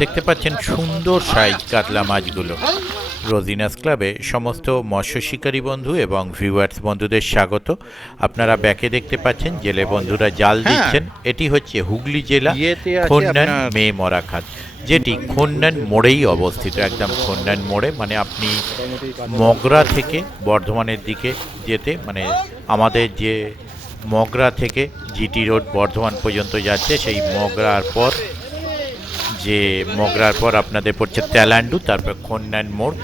দেখতে পাচ্ছেন সুন্দর সাইজ কাতলা মাছগুলো। রোজিনাস ক্লাবে সমস্ত মৎস্য শিকারী বন্ধু এবং ভিউয়ার্স বন্ধুদের স্বাগত। আপনারা ব্যাকে দেখতে পাচ্ছেন জেলে বন্ধুরা জাল দিচ্ছেন। এটি হচ্ছে হুগলি জেলা খন্নান মেমরা খাত, যেটি খন্নান মোড়েই অবস্থিত। একদম খন্নান মোড়ে, মানে আপনি মগরা থেকে বর্ধমানের দিকে যেতে, মানে আমাদের যে মগরা থেকে জিটি রোড বর্ধমান পর্যন্ত যাচ্ছে, সেই মগরার পর আপনাদের পড়ছে তেলান্ডু, তারপর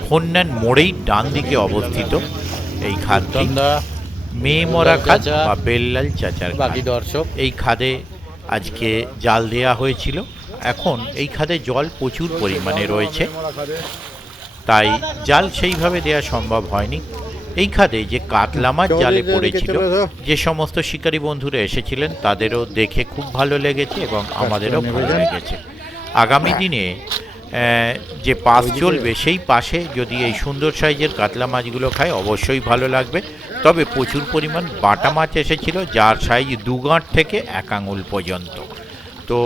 খন্নান মোড়েই ডান দিকে অবস্থিত এই খাদটি মেমরা খাদ বা বেল্লাল চাচার বাকি দর্শক। এই খাদে আজকে জাল দেয়া হয়েছিল। এখন এই খাদে জল প্রচুর পরিমাণে রয়েছে, তাই জাল সেইভাবে দেয়া সম্ভব হয়নি। এই খাদে যে কাতলা মাছ জালে পড়েছিল, যে সমস্ত শিকারী বন্ধুরা এসেছিলেন তাদেরও দেখে খুব ভালো লেগেছে এবং আমাদেরও ভালো লেগেছে। আগামী দিনে যে পাস চলবে, সেই পাশে যদি এই সুন্দর সাইজের কাতলা মাছগুলো খায় অবশ্যই ভালো লাগবে। তবে প্রচুর পরিমাণ বাটা মাছ এসেছিল, যার সাইজ 2 গাঁট থেকে 1 আঙুল পর্যন্ত। তো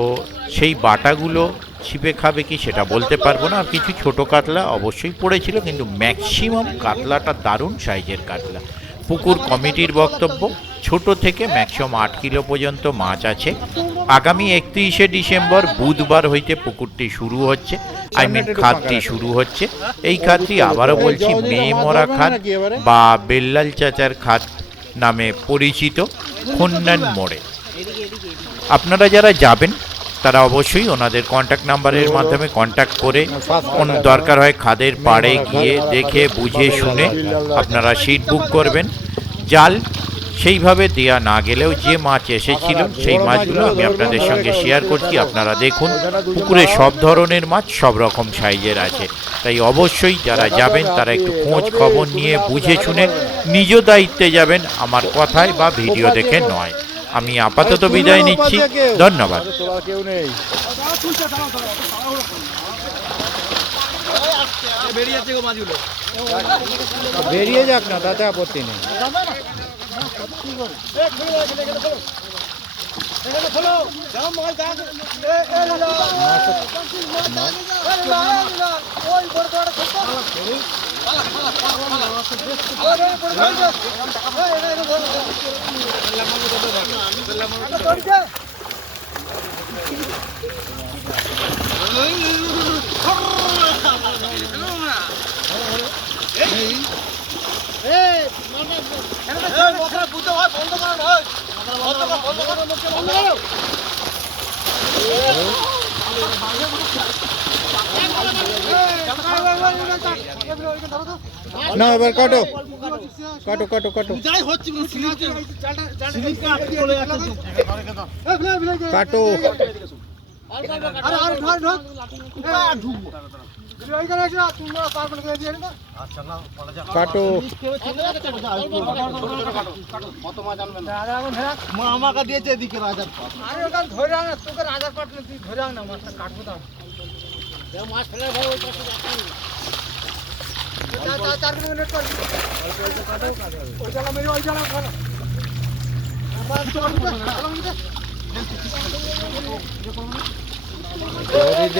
সেই বাটাগুলো ছিপে খাবে কি সেটা বলতে পারবো না। আর কিছু ছোট কাতলা অবশ্যই পড়েছিল, কিন্তু ম্যাক্সিমাম কাতলাটা দারুণ সাইজের কাতলা। পুকুর কমিটির বক্তব্য, ছোট থেকে ম্যাক্সিমাম 8 কিলো পর্যন্ত মাছ আছে। আগামী 31শে ডিসেম্বর বুধবার হইতে পুকুরটি শুরু হচ্ছে, খাদটি শুরু হচ্ছে। এই খাদটি আবারও বলছি মেমরা খাদ বা বেল্লাল চাচার খাদ নামে পরিচিত খন্নান মোড়ে। আপনারা যারা যাবেন তারা অবশ্যই ওনাদের কন্ট্যাক্ট নাম্বারের মাধ্যমে কন্ট্যাক্ট করে দরকার হয় খাদের পাড়ে গিয়ে দেখে বুঝে শুনে আপনারা সিট বুক করবেন। জাল সেইভাবে দেয়া না গেলেও যে মাছ এসেছিল সেই মাছগুলো আমি আপনাদের সঙ্গে শেয়ার করছি। আপনারা দেখুন, পুকুরে সব ধরনের মাছ সব রকম সাইজের আছে, তাই অবশ্যই যারা যাবেন তারা একটু খোঁজ খবর নিয়ে বুঝে শুনে নিজ দায়িত্বে যাবেন, আমার কথায় বা ভিডিও দেখে নয়। আমি আপাতত বিদায় নিচ্ছি, ধন্যবাদ। বেরিয়ে যাক না, তাতে আপত্তি নেই। না এবার কাটো কাটো কাটো কাটো কাটো কাটো আমাকে দিয়েছে এদিকে রাজার পাট, ধরে আন তোকে রাজার পাট ধরে আন না, মাছটা কাটবো তো মাছ ফেলে ভাই ওই পাশে যাচ্ছি 4 মিনিট কর ওই জায়গা মেরে ওই জায়গা ভালো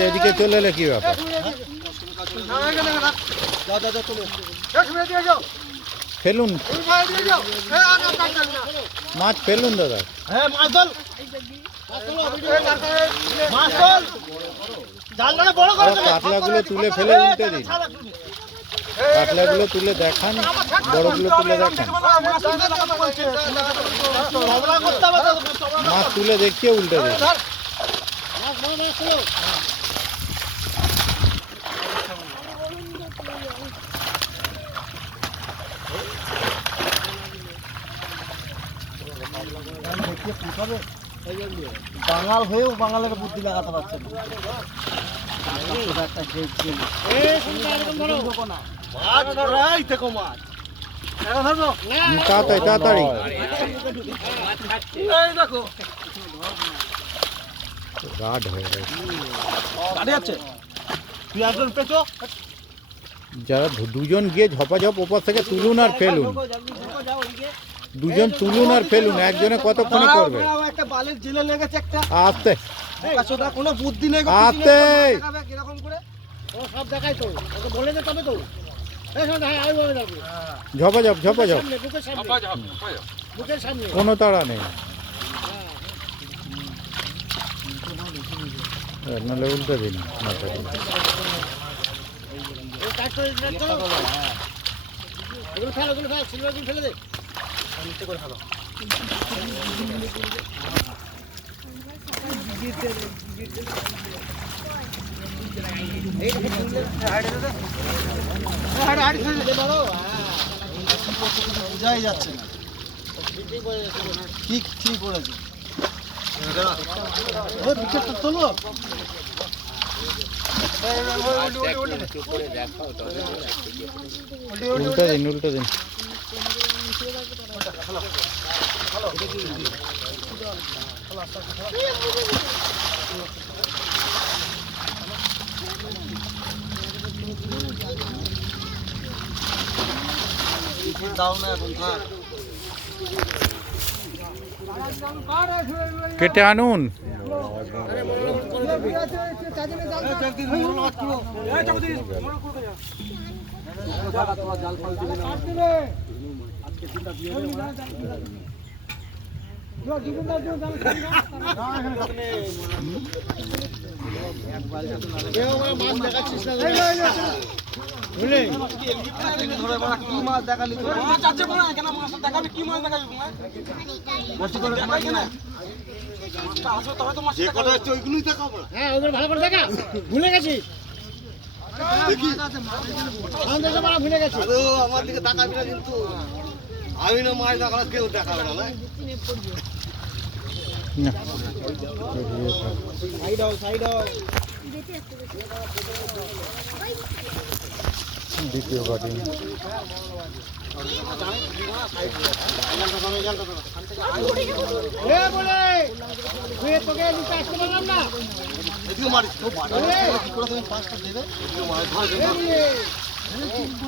এদিকে চলে এলে কি ব্যাপার? ফেলুন মাছ, ফেলুন দাদা। কাতলাগুলো তুলে ফেলে উল্টে দিন, কাতলাগুলো তুলে দেখান, বড়গুলো তুলে দেখান। মাছ তুলে দেখিয়ে উল্টে দিন। বাঙাল হয়েও বাঙালের বুদ্ধি লাগাতে পারছে না। তাড়াতাড়ি তাড়াতাড়ি রাড হয়ে গেছে। যারা দুজন গিয়ে ঝপাঝপ ওপর থেকে তুলুন আর ফেলুন, দুজন তুলুন আর ফেলুন, একজনে কতক্ষণে করবে? একটা বালির জেলে লেগেছে একটা। আস্তে কাছোদা কোনো বুদ্ধি নেই গো আতে দেখাবে কিরকম করে ও সব দেখাই তো ওকে বলে দে তবে তো এই শোন ভাই আই বলে যাবে ঝপাঝপ ঝপাঝপ বুকের সামনে বুকের সামনে কোনো তাড়া নেই নাহলে উল্টে দিন মাথা এই কাট করে দিন তো এগুলো ফেল সিলভার গুলো ফেলে দে নিচে করে ফেলো এই দেখে সুন্দর হাইডে দে হাইডে ফেলে দে বলো বুঝাই যাচ্ছে না ঠিক করেছে ও দিকে তো তোলো উল্টে দিন দাও না এখন থাক কেটে আনুন কি মাছ দেখালি হ্যাঁ ওগুলো ভালো করে দেখা ভুলে গেছি ভুলে গেছি আমার দিকে তাকাবি না কিন্তু আমি না মাছ দেখালে কেউ দেখাবে না সাইড দ্বিতীয় কাটিং তোকে নিতে আসতে পারলাম না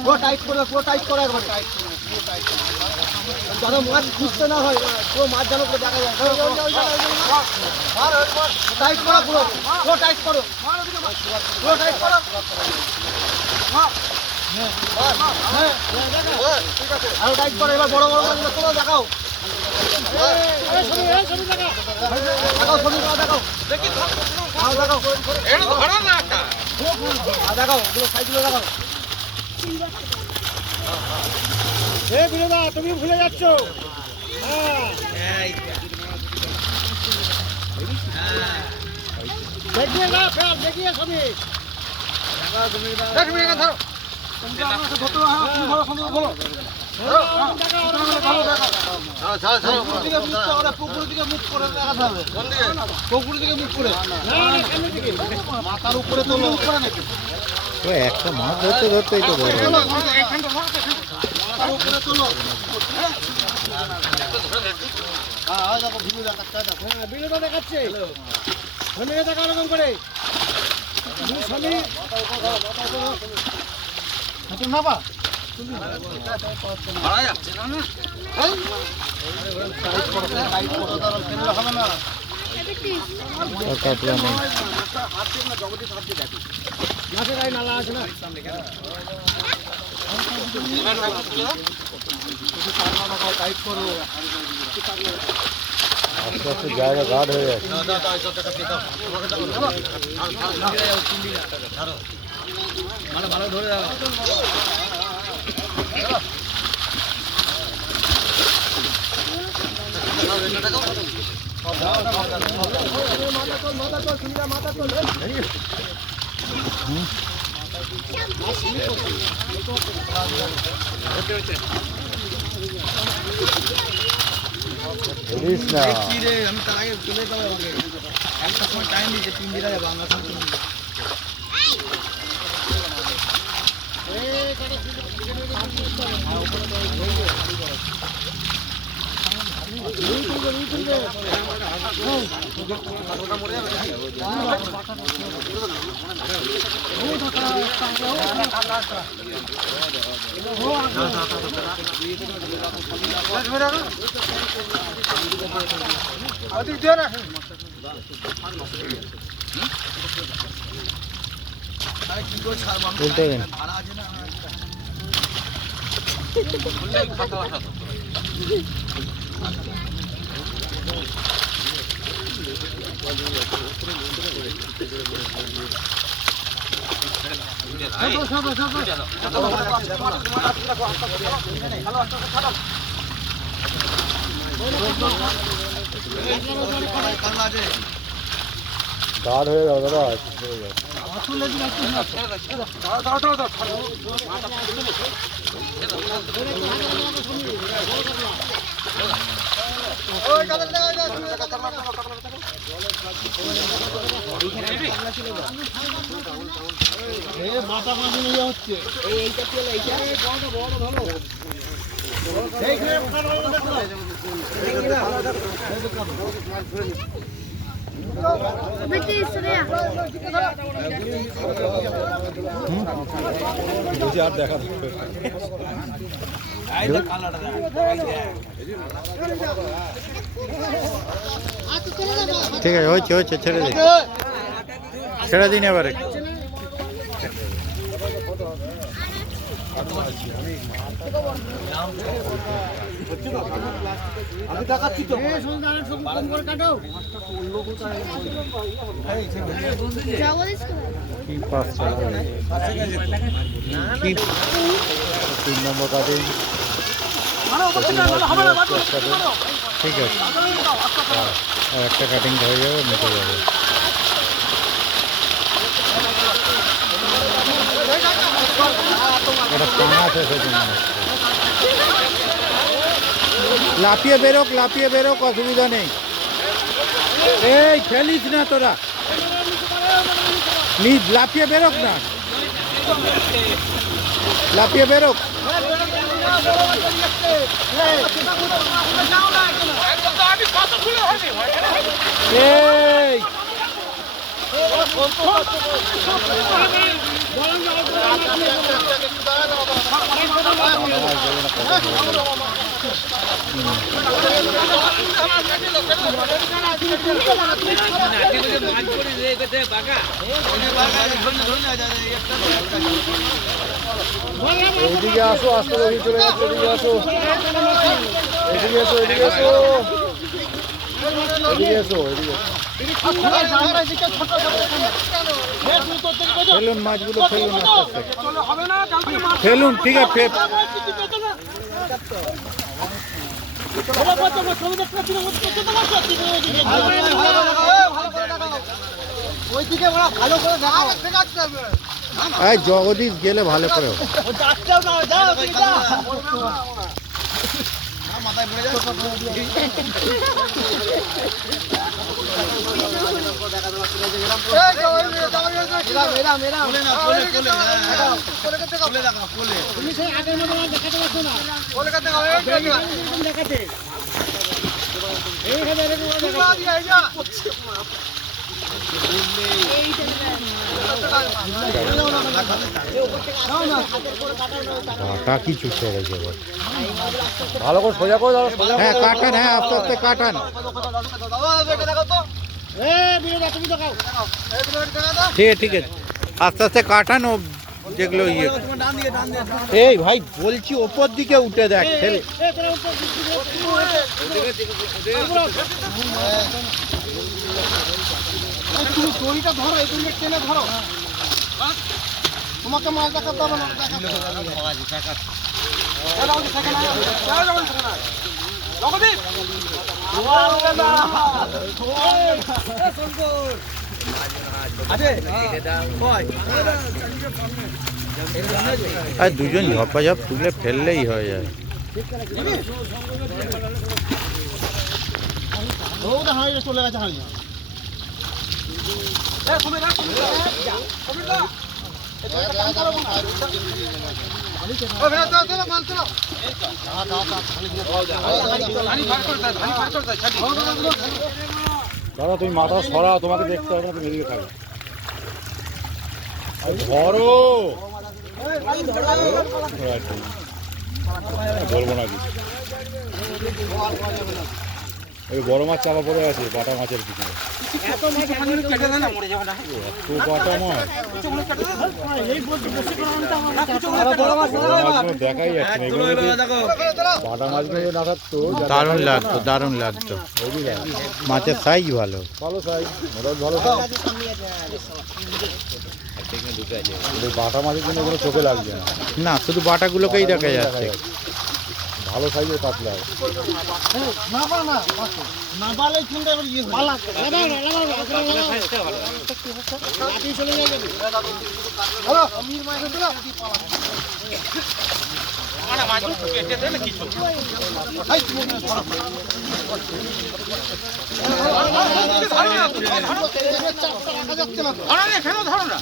পুরো টাইট করে একবার টাইট যেন মাছ খুঁজতে না হয় পুরো মাছ যেন করে দেখা যায় টাইট করো পুরো টাইট করো আরো টাইট করো এবার বড় মাছগুলো তোমরা দেখাও তুমি ভুলে যাচ্ছ দেখিয়ে না ফের দেখিয়ে সবই মাথার উপরে তো নাকি একটা মাছ ধরতেই তো বড় মাথার উপরে তোলো ভিডিওটা দেখাচ্ছে স্বামীকে দেখা ওরকম করে স্বামী নাবা হবে না কাতলা নেই মাছের গায়ে নালা আছে না টাইট করো আস্তে আস্তে জায়গা গাঢ় হয়ে যাচ্ছে ভালো ধরে দাও ধরিস না আমি তার আগে চলে যাবো একটা সময় টাইম দিয়েছে 3 দিন যাবো আমরা উল্টে দিন। দাঁড় হয়ে যাও দাদা, হয়ে যাও। মাথা মাঝে নিয়ে হচ্ছে বুঝি আর দেখা ঠিক আছে, হয়েছে হয়েছে, ছেড়ে দিন, ছেড়ে দিন এবারে। আমি দেখাচ্ছি তো কি পাস কি 3 নম্বর কাটিং, ঠিক আছে, আর একটা কাটিং হয়ে যাবে, মিটে যাবে। এটা পানা আছে সেজন্য লাফিয়ে বেরোক, লাফিয়ে বেরোক, অসুবিধা নেই। এই খেলিস না তোরা, নিজ লাফিয়ে বেরোক না, লাফিয়ে বেরোক। এই এদিকে আসো, আস্তে করে চলে যাচ্ছে, এদিকে আসো, এদিকে এসো, এদিকে এসো, এদিকে এসো, এদিকে ফেলুন মাছগুলো, ফেলুন আস্তে আস্তে ফেলুন, ঠিক আছে। জগদীশ গেলে ভালো করে মাথায় পড়ে যাচ্ছে বাটা কি চুষে গেছে, ভালো করে সোজা করে দাও। হ্যাঁ কাটান, হ্যাঁ আস্তে আস্তে কাটান, ঠিক আছে, ঠিক আছে, আস্তে আস্তে কাটান। ও যেগুলো ইয়ে, এই ভাই বলছি ওপর দিকে উঠে দেখ, ফেল। দড়িটা ধরো, এই দড়িটা টেনে ধরো, তোমাকে মাছ দেখাতে হবে না। আর দুজন ঝপাঝপ তুলে ফেললেই হয়ে যায়। চলে গেছে হাঁড়ি। দাদা তুমি মাথা সরাও, তোমাকে দেখতে হবে না, তুমি এদিকে থাকো। ধরো, বলবো না কিছু। ওই বড় মাছ চাপা পড়ে আছে বাটা মাছের পিছনে। এত মাছ ওখানে কেটে দেয় না মরে যাবে না তো বাটা মাছ বড় মাছ মাছগুলো দেখাই যাচ্ছে না। এগুলো যদি বাটা মাছগুলো যদি না থাকতো দারুণ লাগতো, দারুণ লাগতো। মাছের সাইজ ভালো। ভালো সাইজ, মোটামুটি ভালো সাইজ। বাটা মাছের জন্য কোনো চোখে লাগছে না, না, শুধু বাটাগুলোকেই দেখা যাচ্ছে। ভালো সাইজের কাতলা। না না না না বালে চিন্তা করে ইয়ে পালা চলে যাবে হ্যালো আমির মাছ দিলা আরে মাছ কেটে দেন কিছু হাই তুমি ধরো না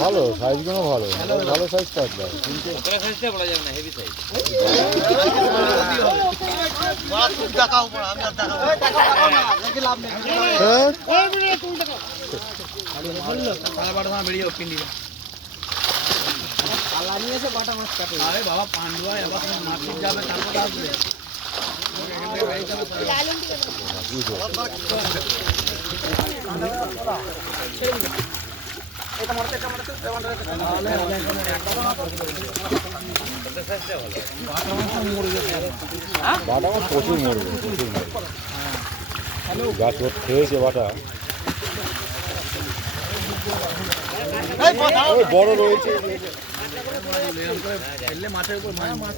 ভালো সাইজগুলো ভালো, ভালো সাইজ কাতলা। কিন্তু বাবা পান্ডুয়া এবার মাছ যাবে তারপর আসবে বাটা মাছ প্রচুর মরবে, প্রচুর মরবে। গাছ ওর খেয়েছে বাটা। ওই বড় রয়েছে মাছের উপর মাছ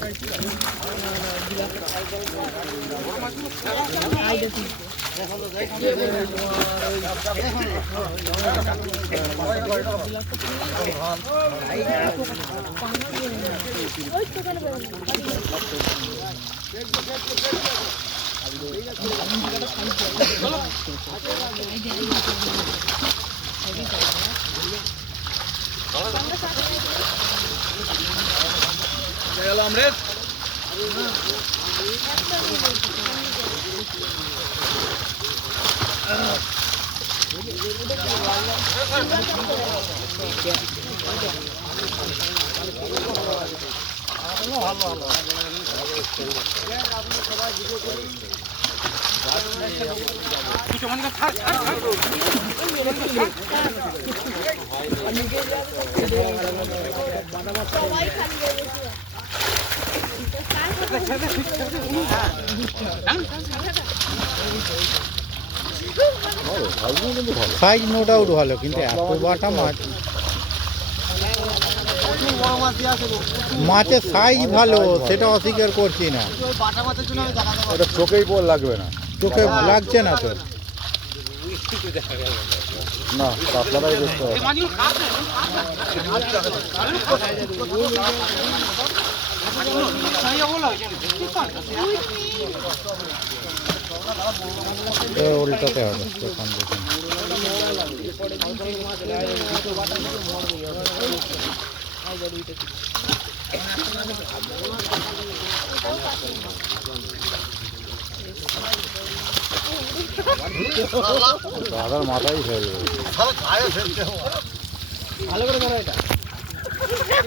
অমৃত সাইজ নো ডাউট ভালো, কিন্তু এত বাটা মাছ, মাছের সাইজ ভালো সেটা অস্বীকার করছি না। এটা চোখেই পর লাগবে না, চোখে লাগছে না তো। না কাতলাটাই দেখতে হবে। উল্টোতে হবে দোকান দোকান। দাদার মাথায় ফেলবে।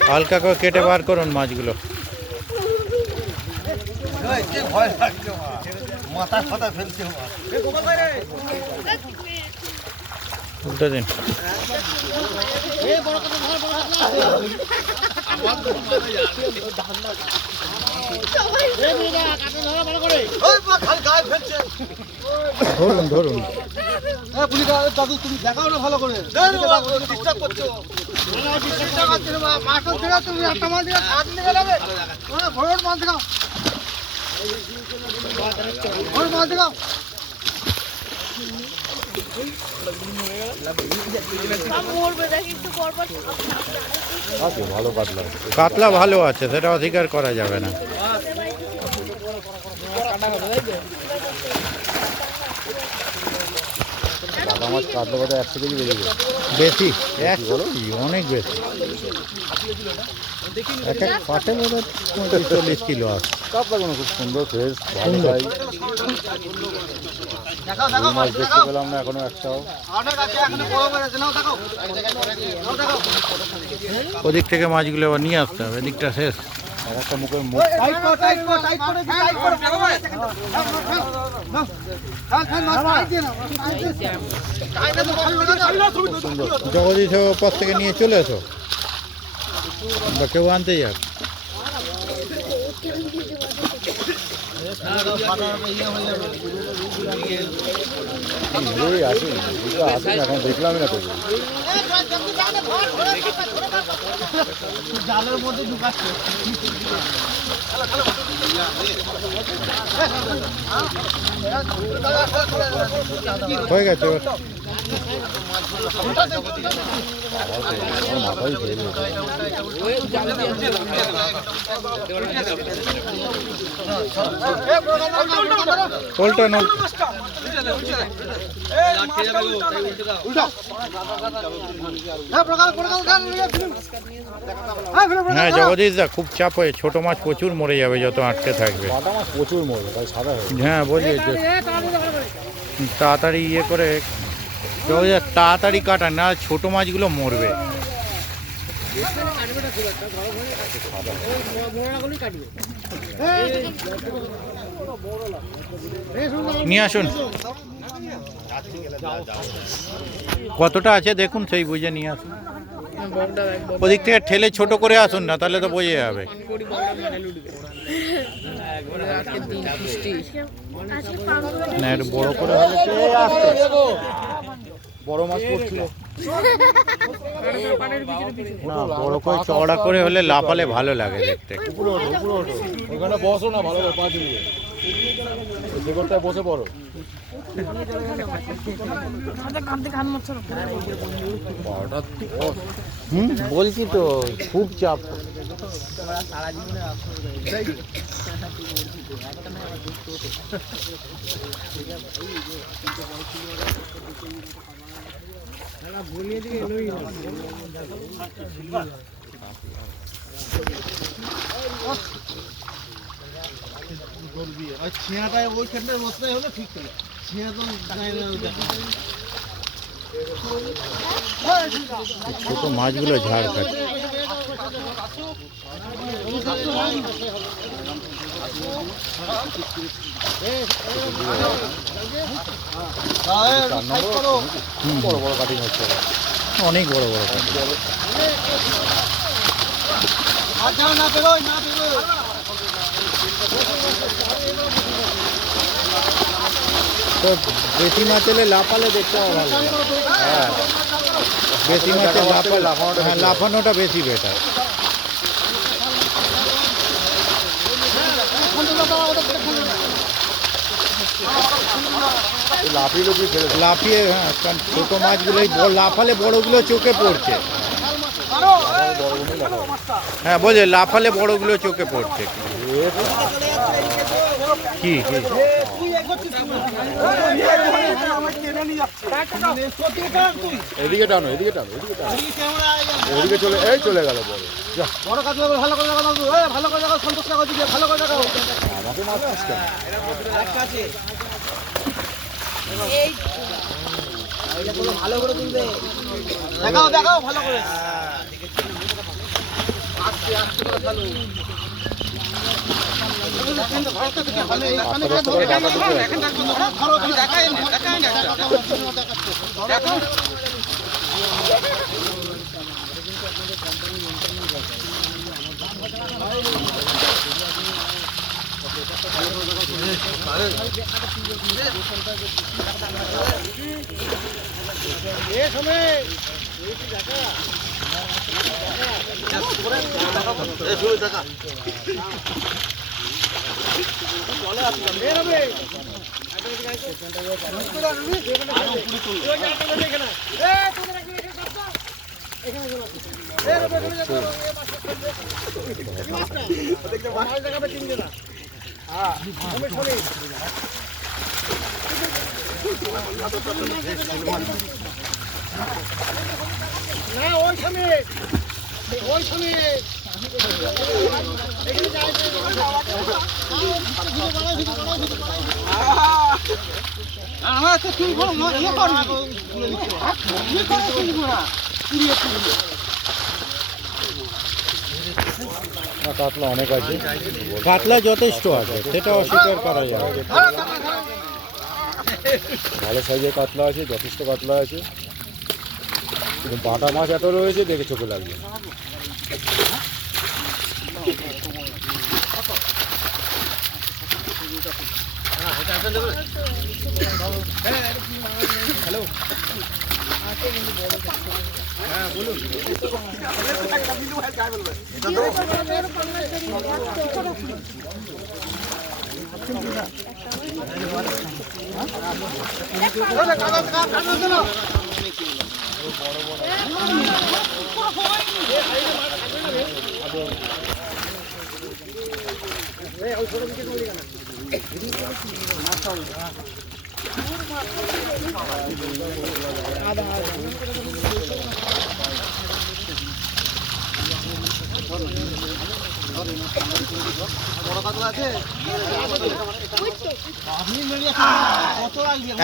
হালকা করে কেটে বার করুন মাছগুলো। মাথা ফাটা ফেলছে উল্টো দিন। ধরুন ধরুন। দাদু তুমি দেখাও না ভালো করে ডিস্টার্ব করছো মাছ ছেড়ে তুমি একটা মাছ দিয়ে কাজ নিয়ে গেলে ভোর মাছ দেখাও ভোর মাছ দেখাও আছে ভালো কাতলা। কাতলা ভালো আছে, সেটা অস্বীকার করা যাবে না। বাটা মাছ কাতলা কথা 100 কেজি বেরিয়ে যাবে। বেশি 100 কি, অনেক বেশি। এক এক পাটে বোধ হয় 35-40 কিলো আছে। কাতলাগুলো খুব সুন্দর ফ্রেশ, ভালো সুন্দর। সাইজ। দেখাও রুই দেখাও মাছ মাছ দেখতে দেখাও পেলাম না এখনো একটাও। অনেক আছে এখনো বড় বড় আছে নাও দেখাও নাও দেখাও ওদিক থেকে মাছগুলো আবার নিয়ে আসতে হবে, এদিকটা শেষ। এক একটা মুখের মুখ টাইট করো টাইট করো টাইট করে দি টাইট করো জগদীশ পথ থেকে নিয়ে চলে এসো, বা কেউ আনতে যাক। এই আসুন, দুটো আসুন, এখন দেখলামই না তোকে। জালের মধ্যে ঢুকাচ্ছে হয়ে গেছে এবার। আমার মাথায় খেয়ে নিয়েছে। পোলটা নল হ্যাঁ জগদীশ দা, খুব চাপ হয়ে ছোট মাছ প্রচুর মরে যাবে যত আটকে থাকবে। বাটা মাছ প্রচুর মরবে, তাই সাদা হয়ে গেছে। হ্যাঁ বলছি যে তাড়াতাড়ি ইয়ে করে জগদীশ দা, তাড়াতাড়ি কাটা, না ছোট মাছগুলো মরবে। নিয়ে আসুন, কতটা আছে দেখুন, সেই বুঝে নিয়ে আসুন। ওদিক থেকে ঠেলে ছোট করে আসুন না, তাহলে তো বোঝা যাবে। না একটু বড় করে হলে বড় মাছ পড়ছিল। না বড় করে চওড়া করে হলে লাফালে ভালো লাগে দেখতে। উপরে ওঠো, উপরে ওঠো। ওখানে বসো না, ভালো করে পা ঝুলিয়ে। সেগরটায় বসে পড়ো। বলছি তো খুব চাপ। ছিঁড়াটায় ওইখানটায় বসতে হলে ঠিক ছিল ছিঁড়া তো ছোট মাছগুলো ঝাড় খাচ্ছে। বড় বড় কাটিং হচ্ছে। অনেক বড় বড় কাঠ। না বেরোয় না বেরোয় তো বেশি মাছ হলে লাফালে দেখতে ভালো লাগে। হ্যাঁ বেশি মাছে লাফানোটা বেশি বেটার। লাফিয়ে লাফিয়ে ফেলে দেয়। লাফিয়ে, হ্যাঁ কারণ ছোটো মাছগুলোই লাফালে বড়গুলো চোখে পড়ছে। হ্যাঁ বলছে লাফালে বড়গুলো চোখে পড়ছে। কি কি এদিকে টানো, এদিকে টানো, এদিকে টানো। এদিকে চলে, এই চলে গেল বড়। যা, বড় কাজ ভালো করে লাগাও ভালো করে লাগাও সন্তোষ লাগাও দিকে ভালো করে লাগাও আমাকে মারছিস কেন? ভালো করে তুলবে দেখাও দেখাও ভালো করে আস্তে আস্তে করে ডাকা দিতে হবে। আমার তো তুই বড় ইয়ে কর না ইয়ে করে তুই না পুরিয়ে তুই কাতলা অনেক আছে। কাতলা যথেষ্ট আছে, সেটা অস্বীকার করা যায়। ভালো সাইজের কাতলা আছে, যথেষ্ট কাতলা আছে, কিন্তু বাটা মাছ এত রয়েছে দেখে চোখে লাগবে।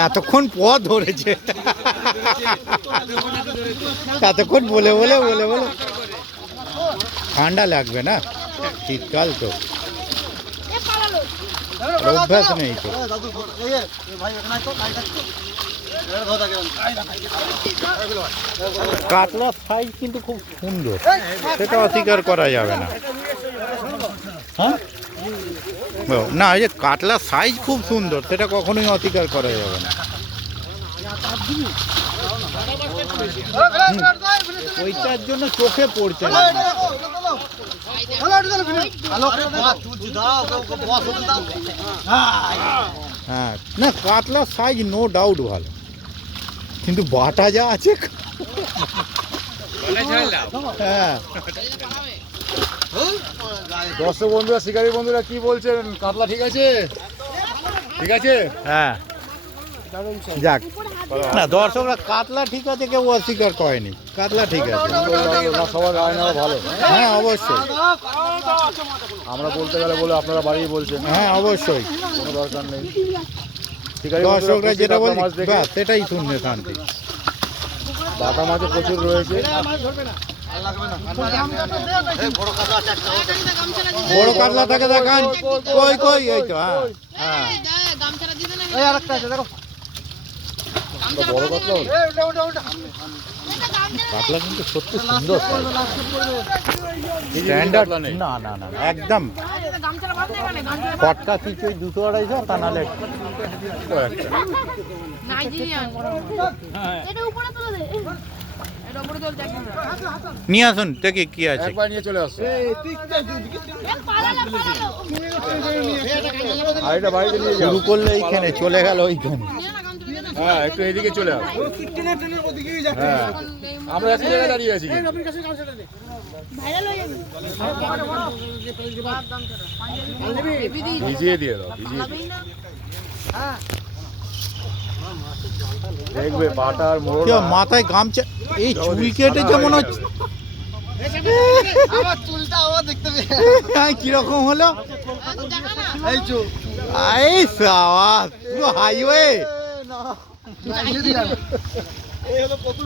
এতক্ষণ পথ ধরেছে, এতক্ষণ বলে বলে বলে বলে ঠান্ডা লাগবে না, শীতকাল তো অভ্যাস নেই তো। কাতলার সাইজ কিন্তু খুব সুন্দর, সেটা অস্বীকার করা যাবে না। হ্যাঁ না, এই যে কাতলার সাইজ খুব সুন্দর, সেটা কখনোই অস্বীকার করা যাবে না। ওইটার জন্য চোখে পড়ছে না। হ্যাঁ না, কাতলার সাইজ নো ডাউট ভালো, কিন্তু বাটা যা আছে। হ্যাঁ দর্শক বন্ধুরা, শিকারী বন্ধুরা কি বলছেন? কাতলা ঠিক আছে? ঠিক আছে? হ্যাঁ যাক, না দর্শকরা কাতলা ঠিক আছে কেউ অস্বীকার করেনি, কাতলা ঠিক আছে। সবার রায় নেওয়া ভালো। হ্যাঁ অবশ্যই, আমরা বলতে গেলে বলে আপনারা বাড়িয়ে বলছেন, হ্যাঁ অবশ্যই। কোনো দরকার নেই। শিকারী দর্শকরা যেটা বলে মাছ দেখে বাহ, সেটাই শুনবে শান্তি। বাটা মাছও প্রচুর রয়েছে। বড় কাতলা থাকে দেখান, কই কই, এই তো। হ্যাঁ হ্যাঁ বড় কাতলা হলো। কাতলা কিন্তু সত্যি সুন্দর, স্ট্যান্ডার্ড নেই। না না না, একদম কটকা কিছুই 200-250, তা নাহলে নিয়ে আসুন, দেখি কি আছে। একবার নিয়ে চলে আসছে। আর এটা বাড়িতে নিয়ে যাও। শুরু করলে এইখানে চলে গেল ওইখানে। হ্যাঁ, একটু এদিকে চলে আস। হ্যাঁ, আমরা এক জায়গায় দাঁড়িয়ে আছি। ভিজিয়ে দিয়ে দাও, ভিজিয়ে দেখবে বাটা আর মোড়। কেউ মাথায় গামছা, এই চুল কেটেছে মনে হচ্ছে। আমার চুলটা আবার দেখতে পেয়ে কিরকম হলো? এই চুল এই সাবাস, পুরো হাইওয়ে।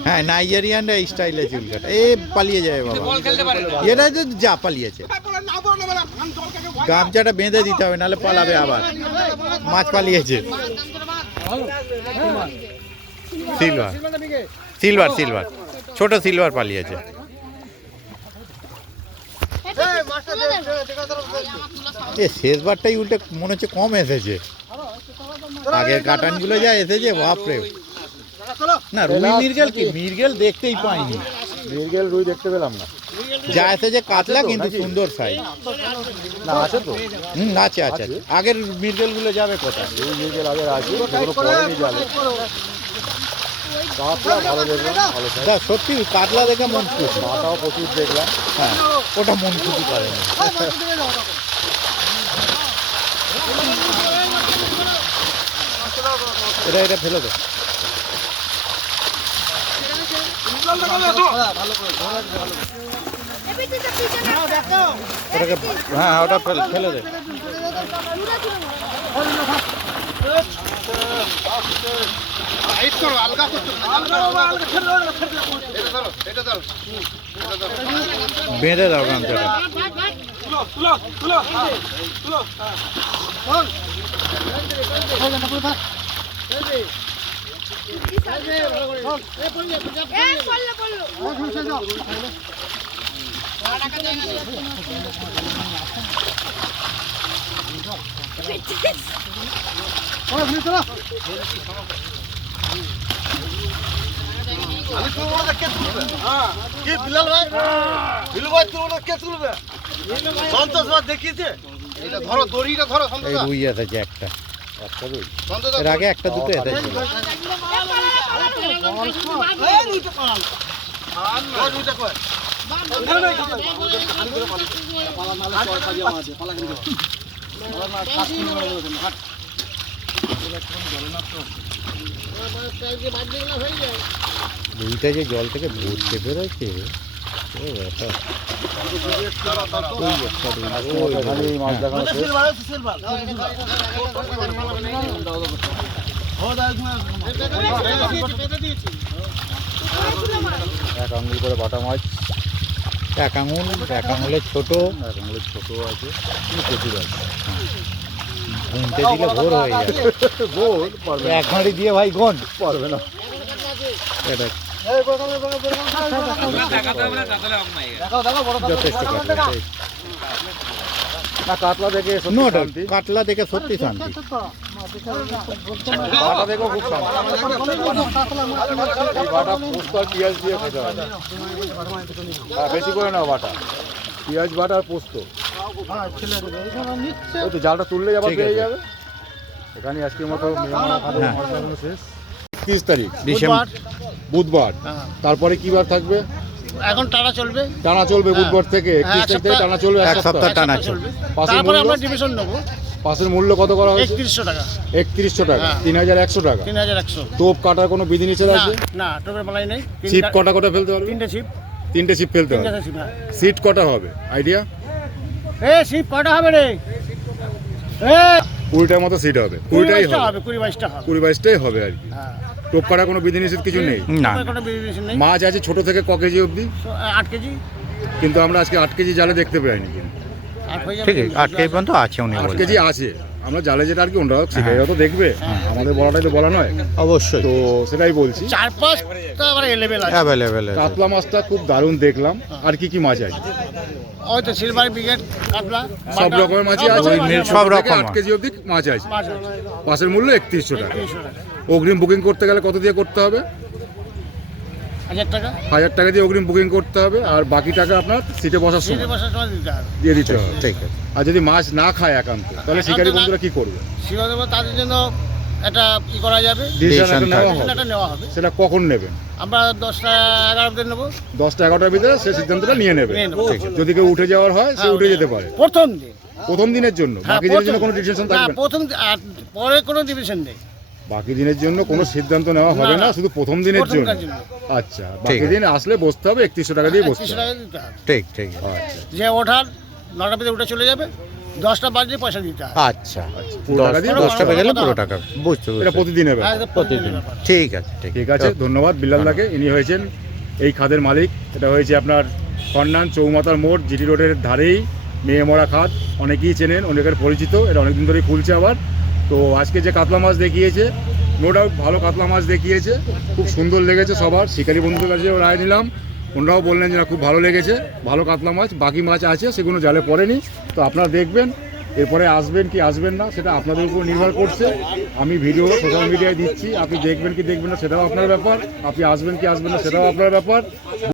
হ্যাঁ, নাইজেরিয়ানরা এই স্টাইলে চুল কাটে। এ পালিয়ে যায় বাবা, এটা তো যা পালিয়েছে। গামছাটা বেঁধে দিতে হবে, নাহলে পালাবে আবার। মাছ পালিয়েছে। সিলভার সিলভার সিলভার, ছোট সিলভার পালিয়েছে। এ শেষবারটাই উল্টে মনে হচ্ছে কম এসেছে, আগের কাটানগুলো যা এসেছে বাপরে। না রুই মৃগেল কি, মৃগেল দেখতেই পাইনি। মৃগেল রুই দেখতে পেলাম না। যা এসেছে কাতলা কিন্তু সুন্দর সাইজ। না আছে তো? আছে আছে। আগের মৃগেলগুলো যাবে কোথায়? রুই মৃগেল আগের আছে, ওগুলো পরেনি যাবে। কাতলা ভালো দেখলাম, ভালো সাইজ। তা সত্যি কাতলা দেখে মন খুশি। মাথাও প্রচুর দেখলাম। হ্যাঁ, ওটা মন খুশি করেনি। এটা ফেলে দে। ওটাকে, হ্যাঁ ওটা ফেলে দে। টাইট করো, আলগা করতে হবে না, এটা ধরো, এটা ধরো। বেঁধে দাও গামছাটা। আমি তুলবো না, কে তুলবে? কি বিলাল ভাই? বিলু ভাই তুলবো না, কে তুলবে? সন্তোষ ভাই দেখিয়েছে? এটা ধরো, দড়িটা ধরো, এই সন্তোষদা। রুই এসেছে একটা। সন্তোষদা, এর আগে একটা দুটো এসেছিল। ওই রুইটা কয়? রুইটা যে জল থেকে ভরতে বেরোচ্ছে, ও ব্যাপার। ওইখানে মাছ দেখানো শেষ। এক আঙুল করে বাটা মাছ, এক আঙুলের ছোট, এক আঙুলের ছোট আছে, কিন্তু প্রচুর আছে। গুনতে দিলে ভোর হয়ে যাবে। গোল পারবে না, এক হাঁড়ি দিয়ে ভাই গোন। পারবে না। এটা যথেষ্ট কাটলা। না কাতলা দেখে সত্যি No, শান্তি। কাতলা দেখে সত্যি শান্তি। বাটা দেখেও খুব শান্তি। এই বাটা পোস্ত আর পেঁয়াজ দিয়ে খেতে হবে। হ্যাঁ, বেশি করে নাও বাটা, পেঁয়াজ বাটা আর পোস্ত। ওই তো জালটা তুললেই আবার ঠিক পেয়ে আছে। যাবে। এখানে আজকের মতো মাছ ধরানো শেষ। 30 তারিখ ডিসেম্বর। বুধবার, তারপরে কি বার থাকবে? এখন টানা চলবে, টানা চলবে বুধবার থেকে 31 তারিখ থেকে টানা চলবে এক সপ্তাহ টানা চলবে। পাশের তারপরে আমরা মূল্য, ডিভিশন নেবো পাশের মূল্য কত করা হয়েছে? 3100 টাকা, 3100 টাকা, হ্যাঁ। 3100 টাকা। 3100। টোপ কাটার কোনো বিধি নিষেধ আছে? না, টোপের মালাই নেই। ছিপ কটা কটা ফেলতে পারবে? তিনটে ছিপ, তিনটে ছিপ ফেলতে হবে। তিনটে ছিপ। হ্যাঁ। সিট কটা হবে আইডিয়া? ছিপ কটা হবে রে? 20টার মতো সিট হবে। 20টাই হবে, 20-22টা হবে। 20-22টাই হবে আর কি। হ্যাঁ। টোপ কাটার কোনো বিধি নিষেধ কিছু নেই। না, টোপের কোনো বিধিনিষেধ নেই। মাছ আছে ছোট থেকে ক কেজি অবধি, 8 কেজি। কিন্তু আমরা আজকে 8 কেজি জালে দেখতে পাইনি। কিন্তু 8 হয়ে যাবে। ঠিক আছে, 8 কেজি পর্যন্ত আছে উনি 8 বলছেন। কেজি আছে, আমরা জালে যেটা আর কি ওনারা শিখাইও তো দেখবে, আমাদের বলাটাই তো বলা নয়। অবশ্যই তো সেটাই বলছি। 4-5টা আবার এলেবেল আছে। অ্যাভেলেবেল আছে। কাতলা মাছটা খুব দারুণ দেখলাম। আর কি কি মাছ আছে? ওই তো সিলভার ব্রিগেড, কাতলা, সব বাটা, রকমের মাছই আছে, রকমের মাছ সব থেকে রকম 8 কেজি অবধি মাছ আছে। মাছ আছে। পাশের মূল্য 3100 টাকা। 3100 টাকা। অগ্রিম বুকিং করতে গেলে কত দিয়ে করতে হবে? 1000 টাকা। 1000 টাকা দিয়ে অগ্রিম বুকিং করতে হবে, আর বাকি টাকা আপনার সিটে বসার সিটে সময় বসার সময় দিতে হবে। দিয়ে দিতে হবে। ঠিক আছে। আর যদি মাছ না খায় একান্ত, তাহলে শিকারী একান্ত না। বন্ধুরা কি করবে? সিও দেবো, তাদের জন্য একটা কি করা যাবে, ডিসিশন Decision একটা নেওয়া থাকবে। হবে। একটা নেওয়া হবে। সেটা কখন নেবেন? আমরা 10টা 11 অবধি নেবো। 10টা 11টার ভিতরে সেই সিদ্ধান্তটা নিয়ে নেবে। নিয়ে নেবো। যদি কেউ উঠে যাওয়ার হয় সে হ্যাঁ, উঠে যেতে পারে প্রথম দিন। প্রথম দিনের জন্য। হ্যাঁ, বাকি দিনের জন্য প্রথম- কোনো ডিসিশন না, থাকবে না। প্রথম আর পরে কোনো ডিভিশন নেই। বাকি দিনের জন্য কোনো সিদ্ধান্ত নেওয়া হবে না, না, না। শুধু প্রথম দিনের জন্য। প্রথমকার জন্য। আচ্ছা, বাকি আছে। দিন আসলে বসতে হবে 3100 টাকা দিয়ে বসতে 3100 হবে। টাকা দিতে হবে। ঠিক ঠিক আচ্ছা, যে ওঠার 9টা বেজে উঠে চলে যাবে, 10টা বাজে পয়সা দিতে হবে। আচ্ছা। পুরো টাকা দিয়ে 10টা বেজে গেলে পুরো টাকা বুঝতে এটা বুঝতে। প্রতিদিনের ব্যাপার। একদম প্রতিদিনের ব্যাপার। ঠিক আছে, ঠিক আছে, ধন্যবাদ বিল্লালদাকে। ইনি হয়েছেন এই খাদের মালিক। এটা হয়েছে আপনার খন্নান চৌমাথার মোড়, জিটি রোডের ধারেই মেয়েমরা খাদ। অনেকেই চেনেন, অনেকের পরিচিত। এটা অনেকদিন ধরেই খুলছে আবার। তো আজকে যে কাতলা মাছ দেখিয়েছে, নো ডাউট ভালো কাতলা মাছ দেখিয়েছে, খুব সুন্দর লেগেছে সবার। শিকারী বন্ধুদের কাছে রায় নিলাম, ওনারাও বললেন যে না খুব ভালো লেগেছে, ভালো কাতলা মাছ। বাকি মাছ আছে, সেগুলো জালে পড়েনি। তো আপনারা দেখবেন, এরপরে আসবেন কি আসবেন না সেটা আপনাদের উপর নির্ভর করছে। আমি ভিডিও সোশ্যাল মিডিয়ায় দিচ্ছি, আপনি দেখবেন কি দেখবেন না সেটাও আপনার ব্যাপার, আপনি আসবেন কি আসবেন না সেটাও আপনার ব্যাপার।